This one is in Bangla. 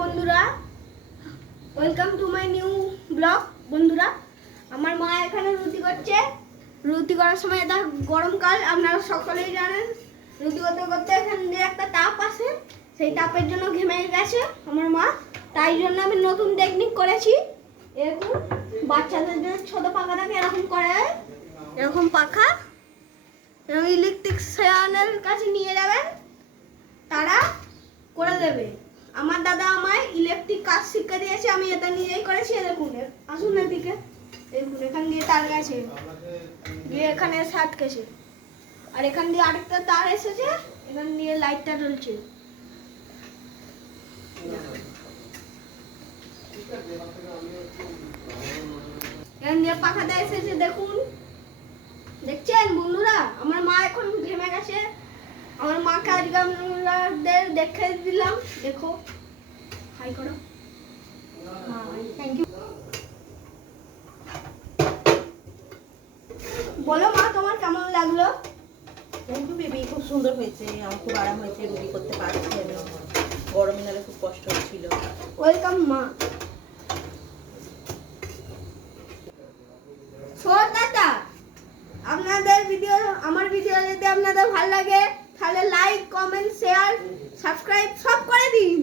বন্ধুরা, welcome to my new blog. বন্ধুরা, আমার মা এখানে রুটি করছে। রুটি করার সময় এটা গরমকাল, আপনারা সকলেই জানেন। রুটি করতে করতে এখানে যে একটা তাপ আসে, সেই তাপের জন্য ঘেমে গেছে আমার মা। তাই জন্য আমি নতুন টেকনিক করেছি। এরকম বাচ্চাদের যে ছোট পাখা থাকে এরকম করে, এরকম পাখা ইলেকট্রিশিয়ানের কাছে নিয়ে যাবেন, তারা করে দেবে। আমার দাদা আমায় ইলেকট্রিক কাজ শিক্ষা দিয়েছে, আমি এটা নিজেই করেছি। দেখুন, আসুন না দিকে, দেখুন এখান দিয়ে তার গেছে, দিয়ে এখানে শার্ট গেছে, আর এখান দিয়ে আরেকটা তার এসেছে, এখান দিয়ে লাইটটা জ্বলছে। এখান দিয়ে পাখাটা এসেছে, দেখুন, দেখছেন বন্ধুরা? আমার মা এখন ঘেমে গেছে। আমার মাকে আজকে আপনাদের দেখে দিলাম। দেখো, হাই করো, থ্যাংক ইউ। বলো মা, তোমার কেমন লাগলো? থ্যাংক ইউ বেবি, খুব সুন্দর হয়েছে। আমার খুব আরাম হয়েছে, রুটি করতে পারছি আমি। গরমে নালে খুব কষ্ট হচ্ছিল। ওয়েলকাম মা। দাদা, আপনাদের ভিডিও, আমার ভিডিও যদি আপনাদের ভালো লাগে তাহলে লাইক, কমেন্ট, শেয়ার, সাবস্ক্রাইব সব করে দিন।